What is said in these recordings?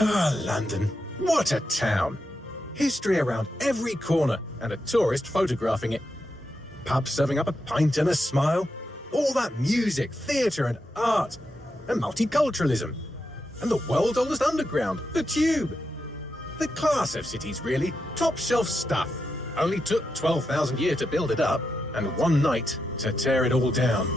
Ah, London. What a town. History around every corner and a tourist photographing it. Pubs serving up a pint and a smile. All that music, theatre and art. And multiculturalism. And the world's oldest underground, the Tube. The class of cities, really. Top shelf stuff. Only took 12,000 years to build it up, and one night to tear it all down.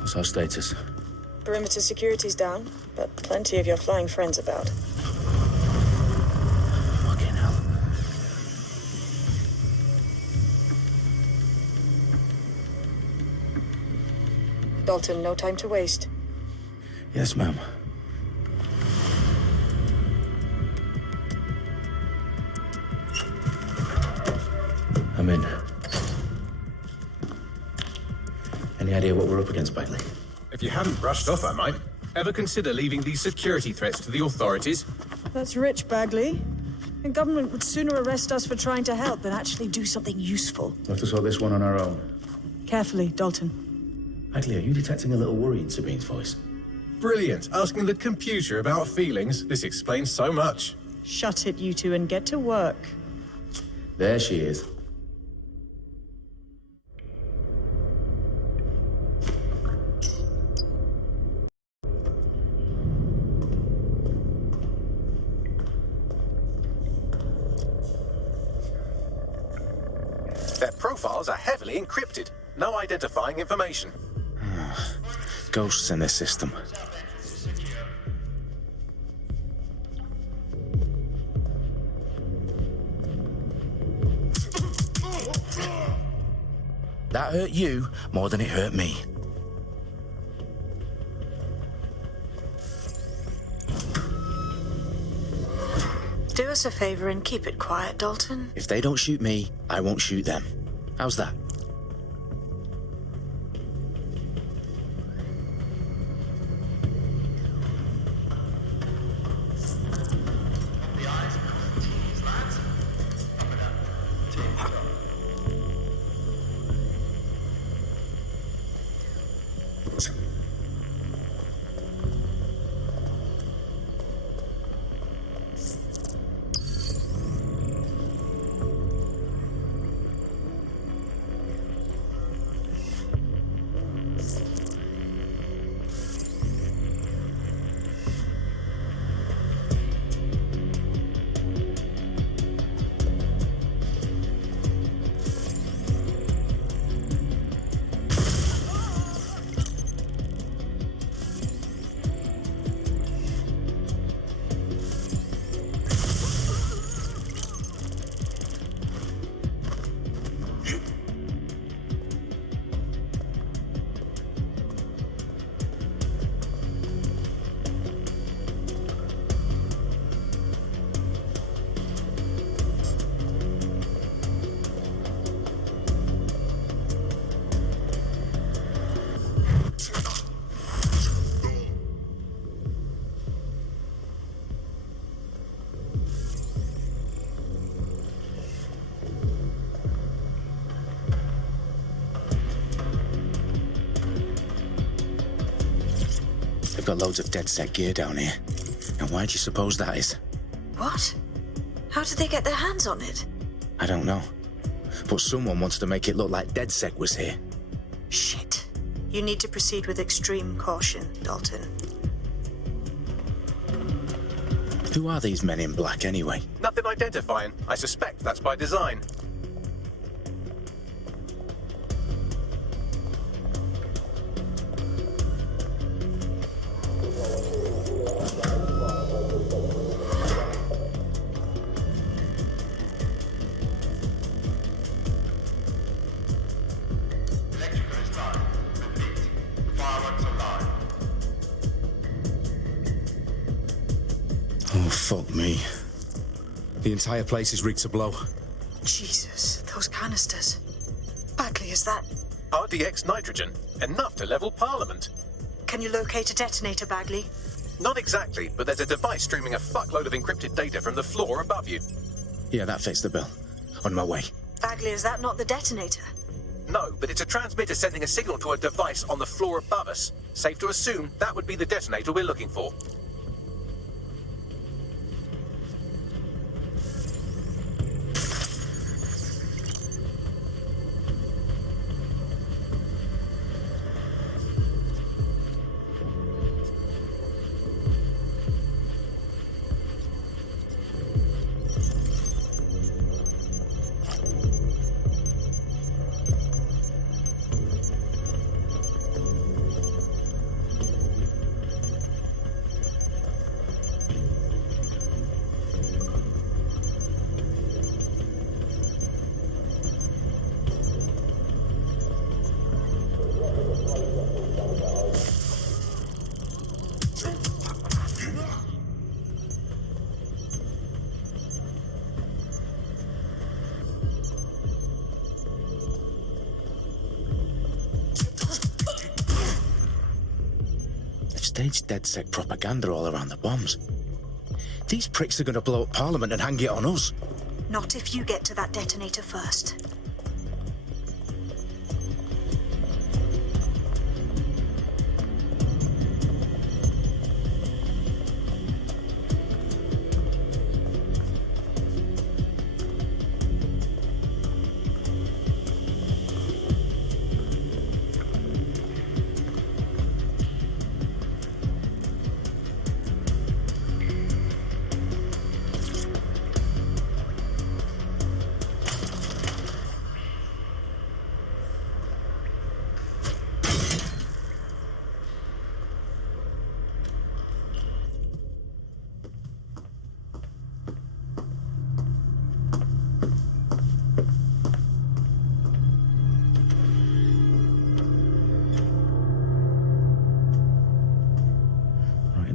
What's our status? Perimeter security's down, but plenty of your flying friends about. Fucking hell. Dalton, no time to waste. Yes, ma'am. I'm in. Any idea what we're up against, Bagley? If you hadn't brushed off, I might. Ever consider leaving these security threats to the authorities? That's rich, Bagley. The government would sooner arrest us for trying to help than actually do something useful. We'll have to sort this one on our own. Carefully, Dalton. Bagley, are you detecting a little worry in Sabine's voice? Brilliant. Asking the computer about feelings. This explains so much. Shut it, you two, and get to work. There she is. Their profiles are heavily encrypted. No identifying information. Ghosts in this system. That hurt you more than it hurt me. Do us a favor and keep it quiet, Dalton. If they don't shoot me, I won't shoot them. How's that? They've got loads of DedSec gear down here. And why do you suppose that is? What? How did they get their hands on it? I don't know. But someone wants to make it look like DedSec was here. Shit. You need to proceed with extreme caution, Dalton. Who are these men in black anyway? Nothing identifying. I suspect that's by design. Fuck me. The entire place is rigged to blow. Jesus, those canisters. Bagley, is that... RDX nitrogen, enough to level Parliament. Can you locate a detonator, Bagley? Not exactly, but there's a device streaming a fuckload of encrypted data from the floor above you. Yeah, that fits the bill. On my way. Bagley, is that not the detonator? No, but it's a transmitter sending a signal to a device on the floor above us. Safe to assume that would be the detonator we're looking for. Staged DedSec propaganda all around the bombs. These pricks are going to blow up Parliament and hang it on us. Not if you get to that detonator first.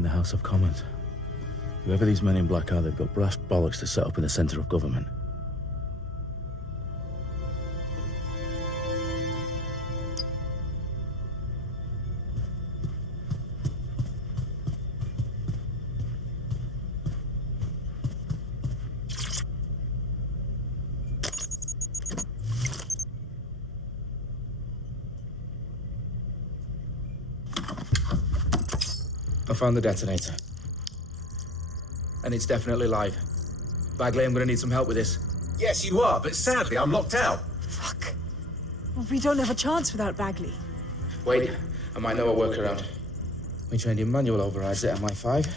House of Commons. Whoever these men in black are, they've got brass bollocks to set up in the centre of government. I found the detonator. And it's definitely live. Bagley, I'm gonna need some help with this. Yes, you are, but sadly I'm locked out. Fuck. Well, we don't have a chance without Bagley. Wait, I might know a workaround. We trained in manual overrides at MI5.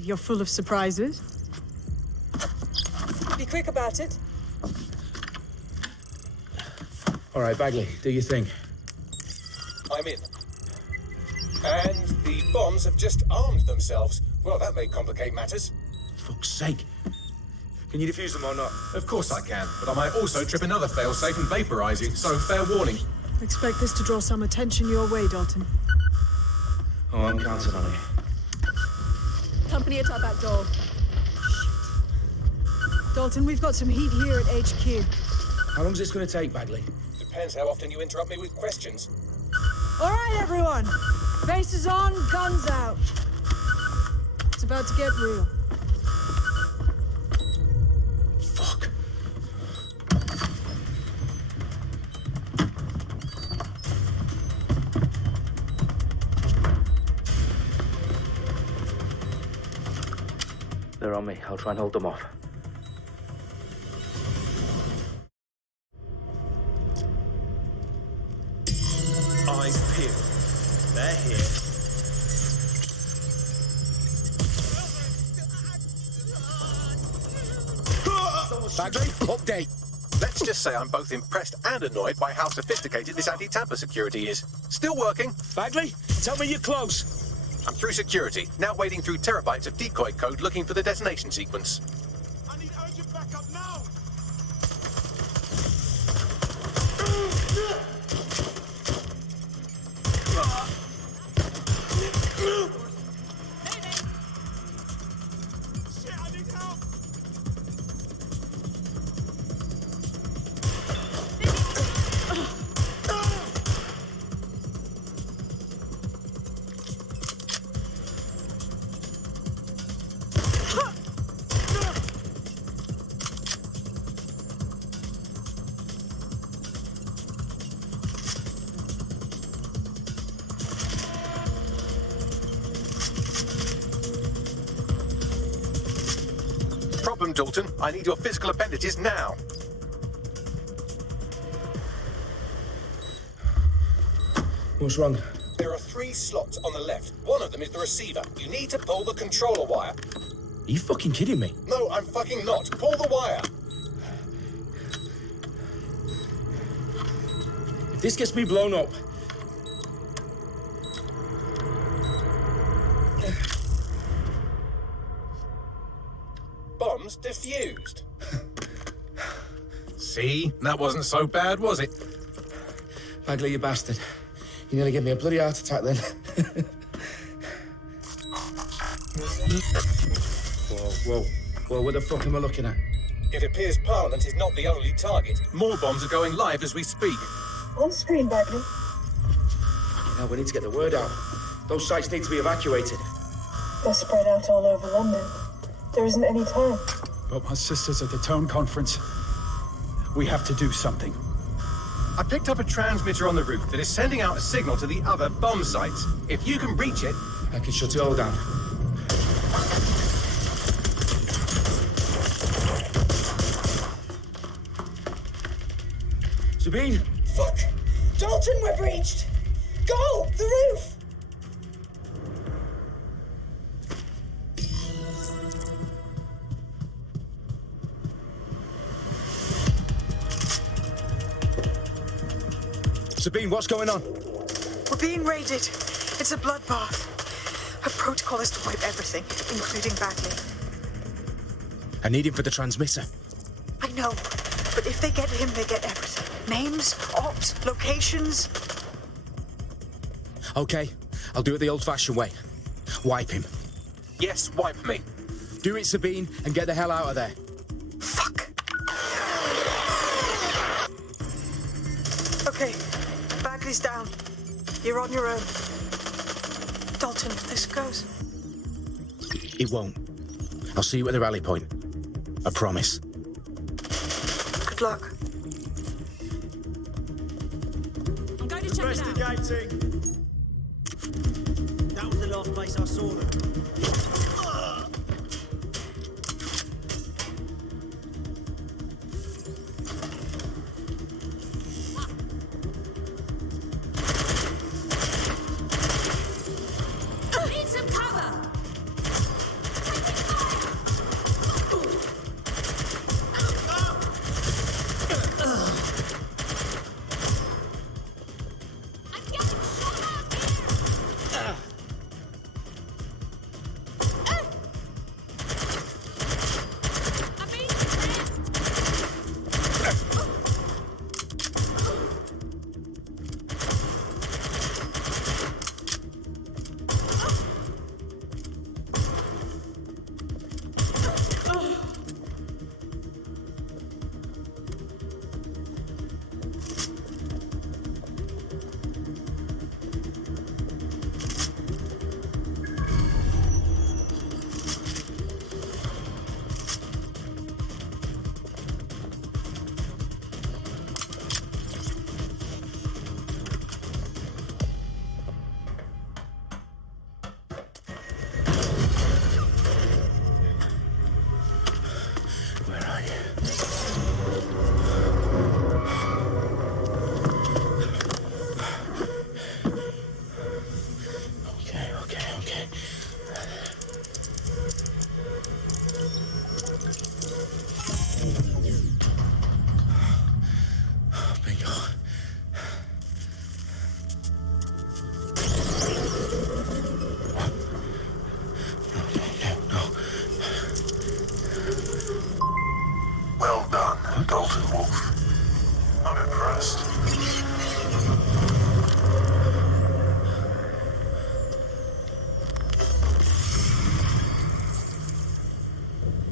You're full of surprises. Be quick about it. All right, Bagley, do your thing. I'm in. And the bombs have just armed themselves. Well, that may complicate matters. Fuck's sake. Can you defuse them or not? Of course I can, but I might also trip another failsafe and vaporize you, so fair warning. Expect this to draw some attention your way, Dalton. Oh, I'm counting on it. Company at our back door. Dalton, we've got some heat here at HQ. How long's this gonna take, Bagley? Depends how often you interrupt me with questions. All right, everyone. Faces on, guns out. It's about to get real. Fuck. They're on me. I'll try and hold them off. Eyes peeled. They're here. Bagley, update. Let's just say I'm both impressed and annoyed by how sophisticated this anti-tamper security is. Still working. Bagley, tell me you're close. I'm through security, now wading through terabytes of decoy code looking for the detonation sequence. I need urgent backup now! Shit, I room, Dalton. I need your physical appendages now. What's wrong? There are 3 slots on the left. One of them is the receiver. You need to pull the controller wire. Are you fucking kidding me? No, I'm fucking not. Pull the wire. If this gets me blown up... Bombs defused. See? That wasn't so bad, was it? Bagley, you bastard. You nearly gave me a bloody heart attack then. Whoa, what the fuck am I looking at? It appears Parliament is not the only target. More bombs are going live as we speak. On screen, Bagley. Now we need to get the word out. Those sites need to be evacuated. They're spread out all over London. There isn't any time. But my sister's at the town conference. We have to do something. I picked up a transmitter on the roof that is sending out a signal to the other bomb sites. If you can reach it... I can shut it all down. Sabine? Fuck! Dalton, we're breached! Go! The roof! Sabine, what's going on? We're being raided. It's a bloodbath. Our protocol is to wipe everything, including Bagley. I need him for the transmitter. I know, but if they get him, they get everything. Names, ops, locations. Okay, I'll do it the old-fashioned way. Wipe him. Yes, wipe me. Do it, Sabine, and get the hell out of there. Fuck. Okay, Bagley's down. You're on your own. Dalton, if this goes. It won't. I'll see you at the rally point. I promise. Good luck. I'm going to check it out. Investigating. That was the last place I saw them. Need some cover! I'm getting shot out here! I'm being Where are you? Okay. Bingo. No. Well done, Dalton Wolf. I'm impressed.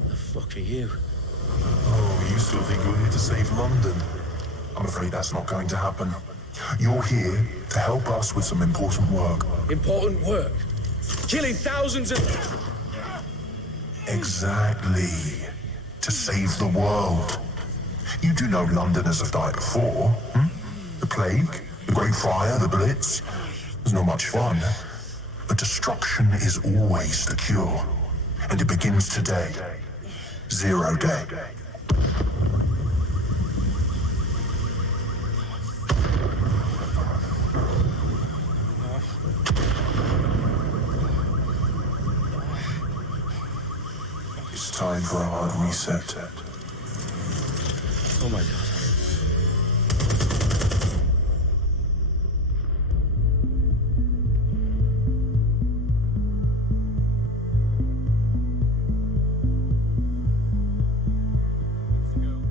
The fuck are you? Oh, you still think you're here to save London? I'm afraid that's not going to happen. You're here to help us with some important work. Important work. Killing thousands of... Exactly. To save the world. You do know Londoners have died before, hmm? The plague, the Great Fire, the Blitz. It's not much fun. But destruction is always the cure. And it begins today. 0 day. It's time for a hard reset. Oh my god.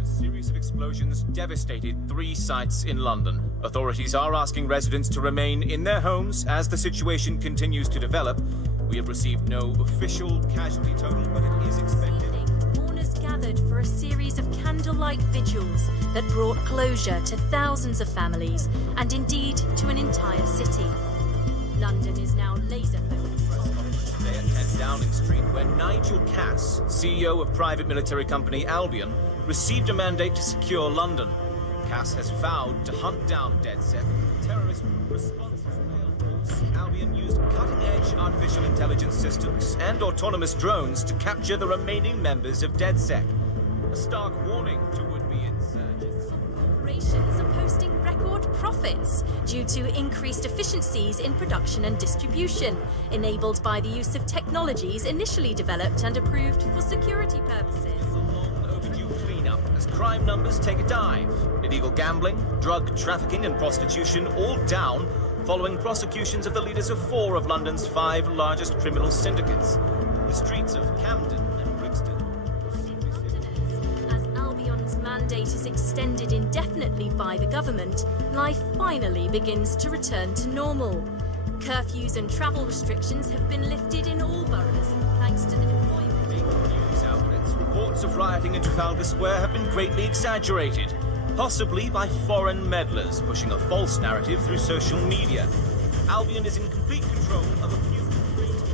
A series of explosions devastated 3 sites in London. Authorities are asking residents to remain in their homes as the situation continues to develop. We have received no official casualty total, but it is expected. Mourners gathered for a series of candlelight vigils that brought closure to thousands of families and indeed to an entire city. London is now laser-focused. Today at 10 Downing Street, where Nigel Cass, CEO of private military company Albion, received a mandate to secure London. Cass has vowed to hunt down DedSec. Terrorist responses failed. Albion used cutting-edge artificial intelligence systems and autonomous drones to capture the remaining members of DedSec. A stark warning to would-be insurgents. Corporations are posting record profits due to increased efficiencies in production and distribution, enabled by the use of technologies initially developed and approved for security purposes. A long overdue cleanup as crime numbers take a dive. Illegal gambling, drug trafficking and prostitution all down following prosecutions of the leaders of 4 of London's 5 largest criminal syndicates. The streets of Camden and Brixton. Londoners, as Albion's mandate is extended indefinitely by the government, life finally begins to return to normal. Curfews and travel restrictions have been lifted in all boroughs, thanks to the deployment. Big news outlets, reports of rioting in Trafalgar Square have been greatly exaggerated, possibly by foreign meddlers pushing a false narrative through social media. Albion is in complete control of a few.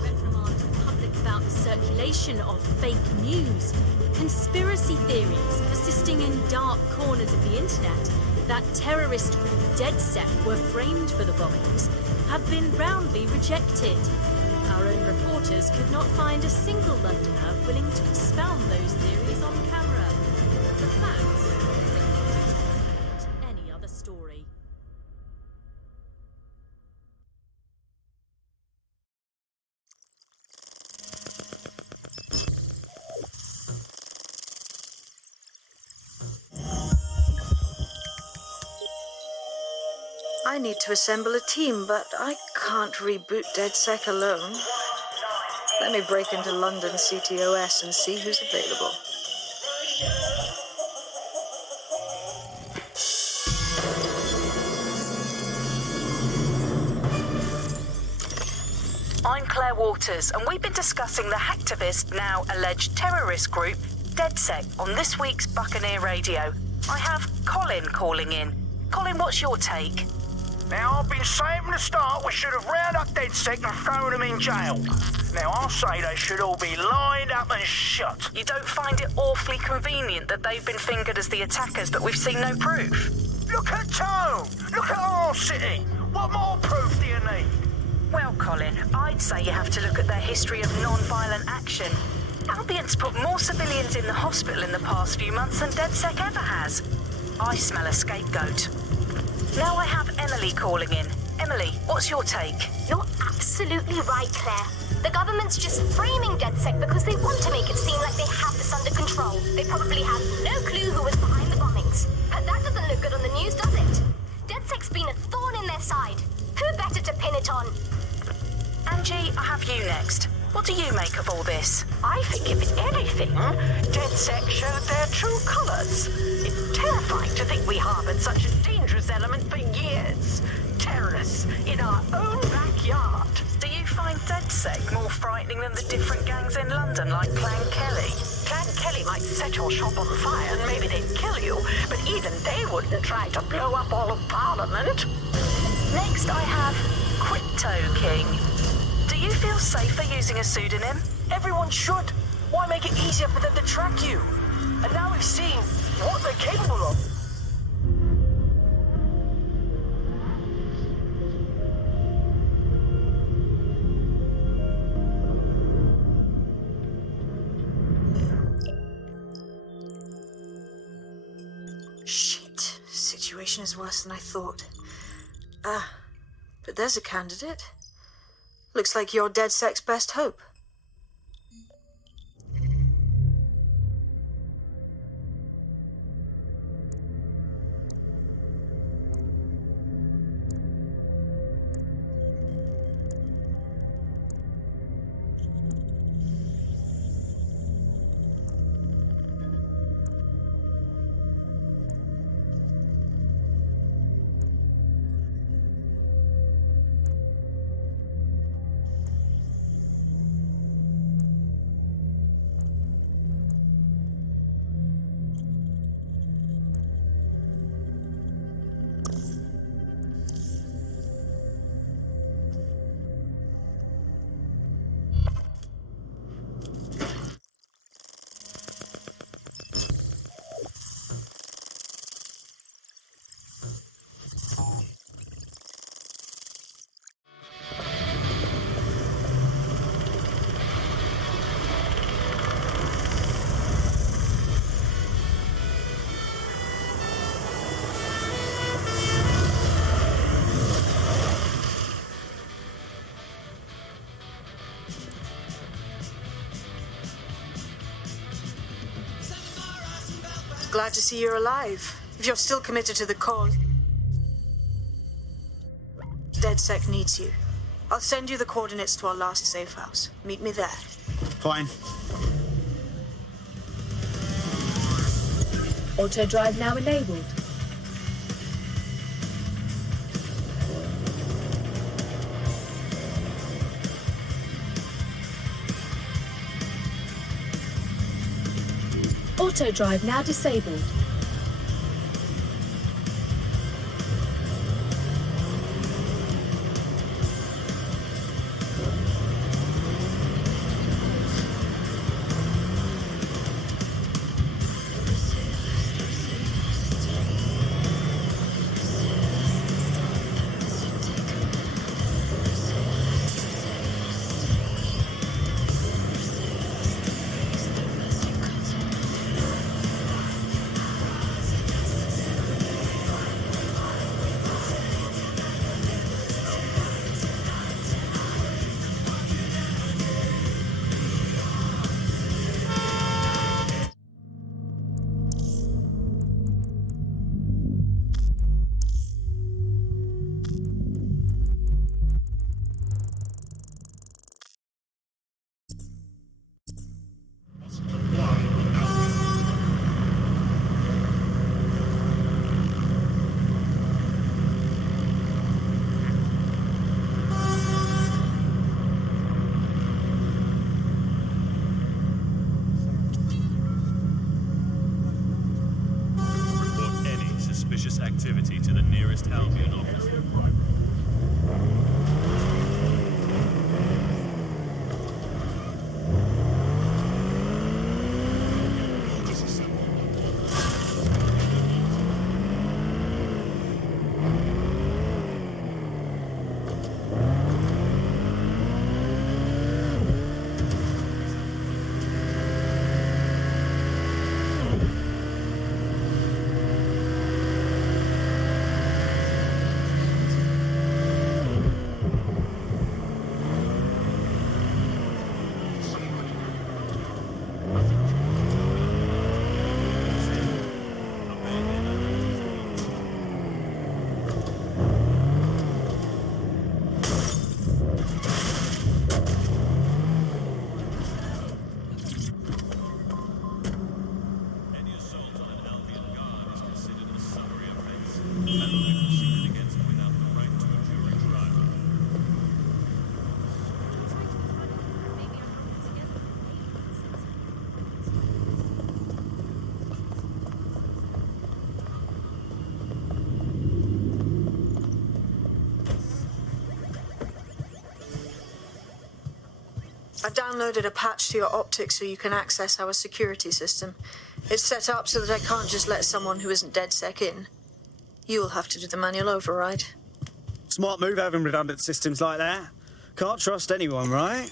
Reprimand the public about the circulation of fake news, conspiracy theories persisting in dark corners of the internet that terrorist group DedSec were framed for the bombings have been roundly rejected. Our own reporters could not find a single Londoner willing to expound those theories on camera. The facts simply any other story. I need to assemble a team, but I can't reboot DedSec alone. Let me break into London CTOS and see who's available. I'm Claire Waters, and we've been discussing the hacktivist, now alleged terrorist group, DedSec, on this week's Buccaneer Radio. I have Colin calling in. Colin, what's your take? Now, I've been saying from the start we should have rounded up DedSec and thrown them in jail. Now, I'll say they should all be lined up and shot. You don't find it awfully convenient that they've been fingered as the attackers, but we've seen no proof? Look at Tone! Look at our city! What more proof do you need? Well, Colin, I'd say you have to look at their history of non-violent action. Albion's put more civilians in the hospital in the past few months than DedSec ever has. I smell a scapegoat. Now I have Emily calling in. Emily, what's your take? You're absolutely right, Claire. The government's just framing DedSec because they want to make it seem like they have this under control. They probably have no clue who was behind the bombings. And that doesn't look good on the news, does it? DedSec's been a thorn in their side. Who better to pin it on? Angie, I have you next. What do you make of all this? I think if anything, DedSec showed their true colours. It's terrifying to think we harboured such a dangerous element for years. Terrorists in our own backyard. Do you find DedSec more frightening than the different gangs in London, like Clan Kelly? Clan Kelly might set your shop on fire and maybe they'd kill you, but even they wouldn't try to blow up all of Parliament. Next I have Crypto King. Do you feel safer using a pseudonym? Everyone should. Why make it easier for them to track you? And now we've seen what they're capable of. situation is worse than I thought. But there's a candidate. Looks like you're DedSec's best hope. Glad to see you're alive. If you're still committed to the cause, DedSec needs you. I'll send you the coordinates to our last safe house. Meet me there. Fine. Auto drive now enabled. Auto drive now disabled. Activity to the nearest Albion office. I've downloaded a patch to your optics so you can access our security system. It's set up so that I can't just let someone who isn't DedSec in. You'll have to do the manual override. Smart move having redundant systems like that. Can't trust anyone, right?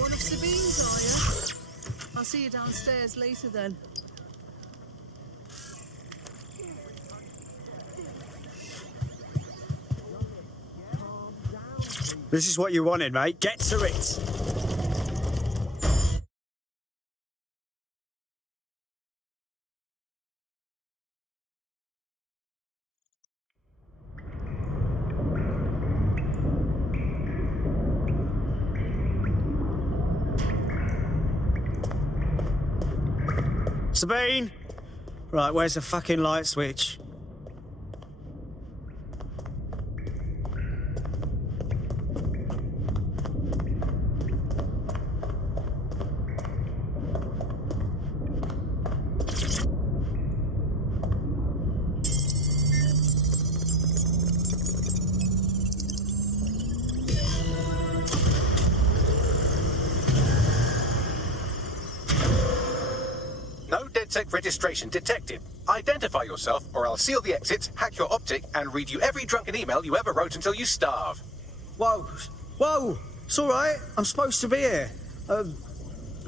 One of Sabine's, are you? I'll see you downstairs later then. This is what you wanted, mate. Get to it. Sabine! Right, where's the fucking light switch? No DedSec registration detected. Identify yourself, or I'll seal the exits, hack your optic, and read you every drunken email you ever wrote until you starve. Whoa! Whoa! It's all right. I'm supposed to be here.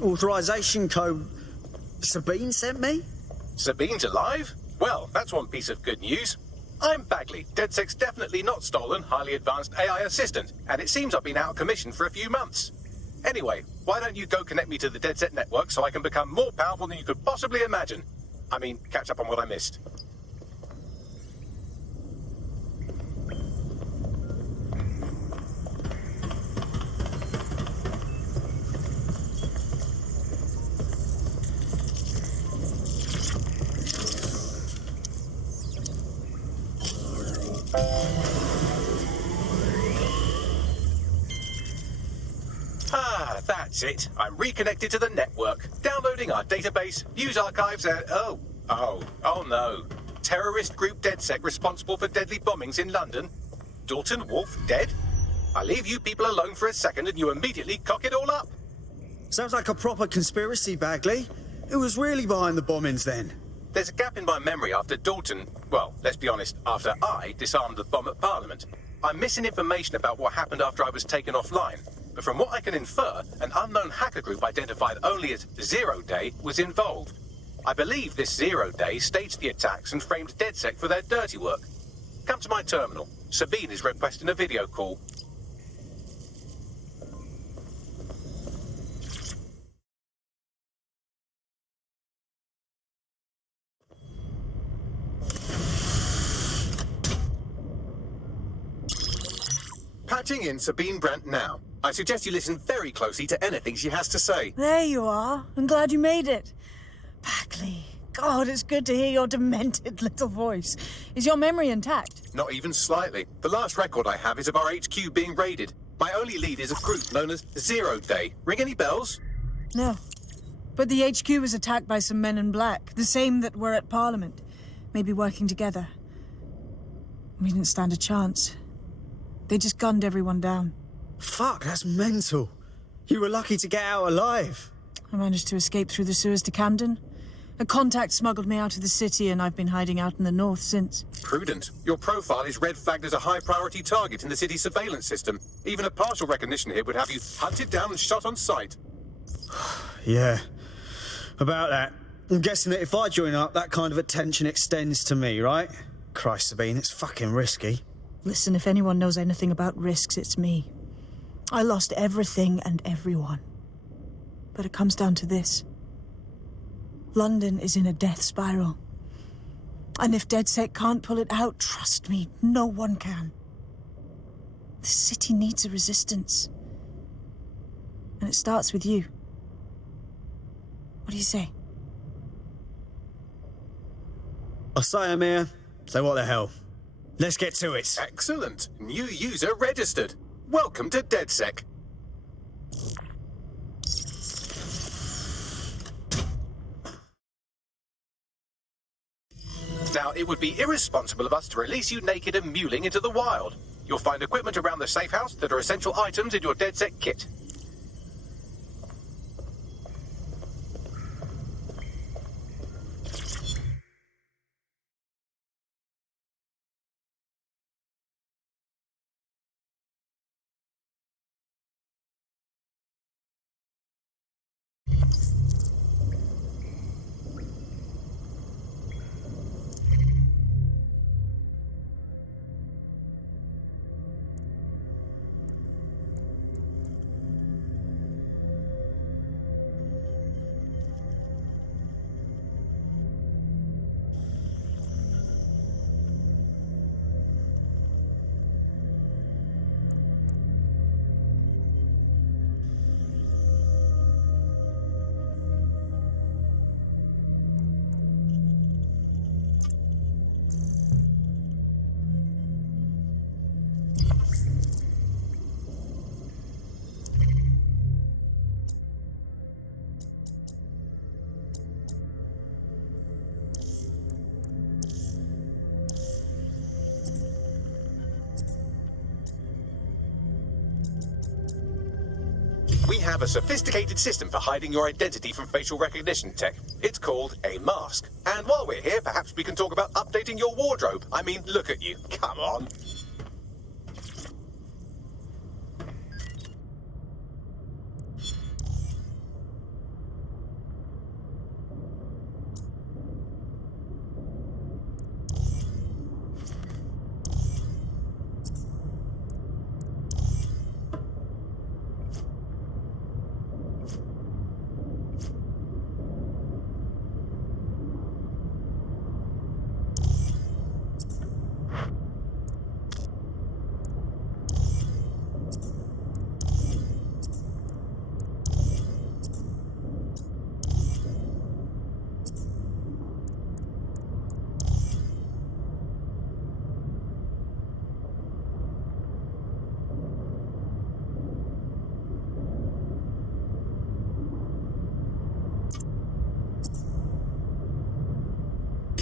Authorization code Sabine sent me? Sabine's alive? Well, that's one piece of good news. I'm Bagley, DedSec's definitely not stolen, highly advanced AI assistant, and it seems I've been out of commission for a few months. Anyway, why don't you go connect me to the DedSec network so I can become more powerful than you could possibly imagine? I mean, catch up on what I missed. Ah, that's it. I'm reconnected to the network, downloading our database, news archives, and oh no. Terrorist group DedSec responsible for deadly bombings in London? Dalton Wolf dead? I leave you people alone for a second and you immediately cock it all up. Sounds like a proper conspiracy, Bagley. Who was really behind the bombings then? There's a gap in my memory after Dalton, well, let's be honest, after I disarmed the bomb at Parliament. I'm missing information about what happened after I was taken offline. But from what I can infer, an unknown hacker group identified only as Zero Day was involved. I believe this Zero Day staged the attacks and framed DedSec for their dirty work. Come to my terminal. Sabine is requesting a video call. Patching in Sabine Brandt now. I suggest you listen very closely to anything she has to say. There you are. I'm glad you made it. Bagley. God, it's good to hear your demented little voice. Is your memory intact? Not even slightly. The last record I have is of our HQ being raided. My only lead is a group known as Zero Day. Ring any bells? No. But the HQ was attacked by some men in black, the same that were at Parliament. Maybe working together. We didn't stand a chance. They just gunned everyone down. Fuck, that's mental. You were lucky to get out alive. I managed to escape through the sewers to Camden. A contact smuggled me out of the city and I've been hiding out in the north since. Prudent. Your profile is red flagged as a high-priority target in the city's surveillance system. Even a partial recognition here would have you hunted down and shot on sight. Yeah, about that. I'm guessing that if I join up, that kind of attention extends to me, right? Christ, Sabine, it's fucking risky. Listen, if anyone knows anything about risks, it's me. I lost everything and everyone. But it comes down to this. London is in a death spiral. And if DedSec can't pull it out, trust me, no one can. The city needs a resistance. And it starts with you. What do you say? I say I'm here, so what the hell? Let's get to it. Excellent. New user registered. Welcome to DedSec. Now, it would be irresponsible of us to release you naked and mewling into the wild. You'll find equipment around the safe house that are essential items in your DedSec kit. We have a sophisticated system for hiding your identity from facial recognition tech. It's called a mask. And while we're here, perhaps we can talk about updating your wardrobe. I mean, look at you. Come on.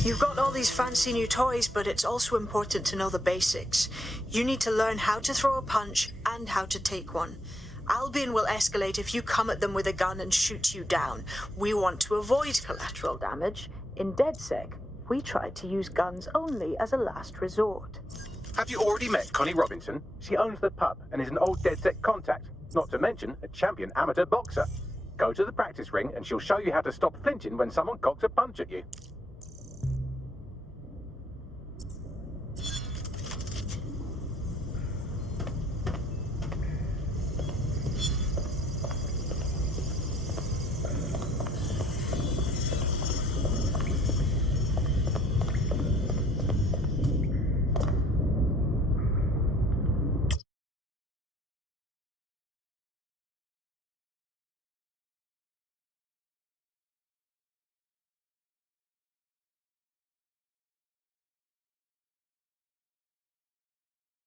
You've got all these fancy new toys, but it's also important to know the basics. You need to learn how to throw a punch and how to take one. Albion will escalate if you come at them with a gun and shoot you down. We want to avoid collateral damage. In DedSec, we try to use guns only as a last resort. Have you already met Connie Robinson? She owns the pub and is an old DedSec contact, not to mention a champion amateur boxer. Go to the practice ring and she'll show you how to stop flinching when someone cocks a punch at you.